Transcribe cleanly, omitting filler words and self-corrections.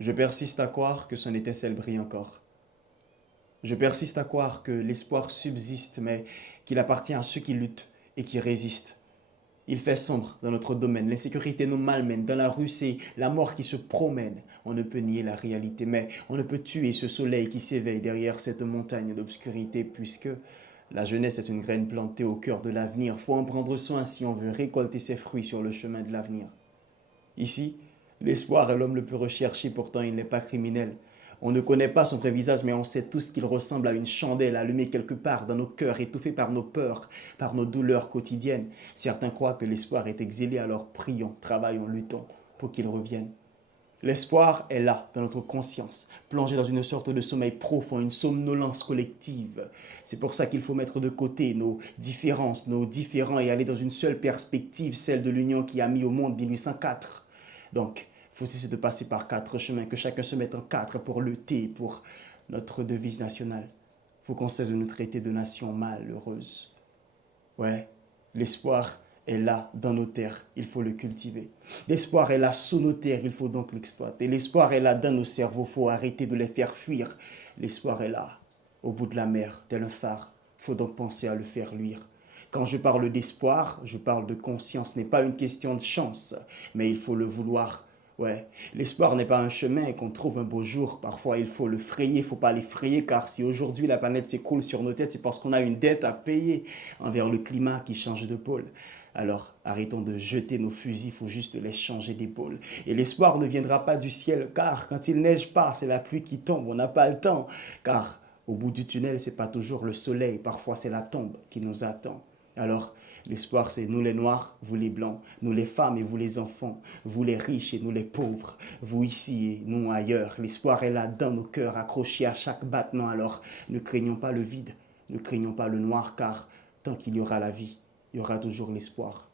Je persiste à croire que son étincelle brille encore. Je persiste à croire que l'espoir subsiste, mais qu'il appartient à ceux qui luttent et qui résistent. Il fait sombre dans notre domaine, l'insécurité nous malmène, dans la rue c'est la mort qui se promène. On ne peut nier la réalité, mais on ne peut tuer ce soleil qui s'éveille derrière cette montagne d'obscurité, puisque la jeunesse est une graine plantée au cœur de l'avenir. Faut en prendre soin si on veut récolter ses fruits sur le chemin de l'avenir. Ici, l'espoir est l'homme le plus recherché, pourtant il n'est pas criminel. On ne connaît pas son vrai visage, mais on sait tous qu'il ressemble à une chandelle allumée quelque part dans nos cœurs, étouffée par nos peurs, par nos douleurs quotidiennes. Certains croient que l'espoir est exilé, alors prions, travaillons, luttons pour qu'il revienne. L'espoir est là, dans notre conscience, plongé dans une sorte de sommeil profond, une somnolence collective. C'est pour ça qu'il faut mettre de côté nos différences, nos différends et aller dans une seule perspective, celle de l'union qui a mis au monde 1804. Donc, il faut cesser de passer par quatre chemins, que chacun se mette en quatre pour lutter pour notre devise nationale. Il faut qu'on cesse de nous traiter de nation malheureuse. Ouais, l'espoir est là dans nos terres, il faut le cultiver. L'espoir est là sous nos terres, il faut donc l'exploiter. L'espoir est là dans nos cerveaux, il faut arrêter de les faire fuir. L'espoir est là, au bout de la mer, tel un phare, il faut donc penser à le faire luire. Quand je parle d'espoir, je parle de conscience. Ce n'est pas une question de chance, mais il faut le vouloir. Ouais, l'espoir n'est pas un chemin qu'on trouve un beau jour. Parfois, il faut le frayer, il ne faut pas l'effrayer, car si aujourd'hui la planète s'écroule sur nos têtes, c'est parce qu'on a une dette à payer envers le climat qui change de pôle. Alors, arrêtons de jeter nos fusils, il faut juste les changer d'épaule. Et l'espoir ne viendra pas du ciel, car quand il neige pas, c'est la pluie qui tombe, on n'a pas le temps. Car au bout du tunnel, c'est pas toujours le soleil, parfois c'est la tombe qui nous attend. Alors, l'espoir, c'est nous les noirs, vous les blancs, nous les femmes et vous les enfants, vous les riches et nous les pauvres, vous ici et nous ailleurs. L'espoir est là dans nos cœurs, accroché à chaque battement. Alors, ne craignons pas le vide, ne craignons pas le noir, car tant qu'il y aura la vie, il y aura toujours l'espoir.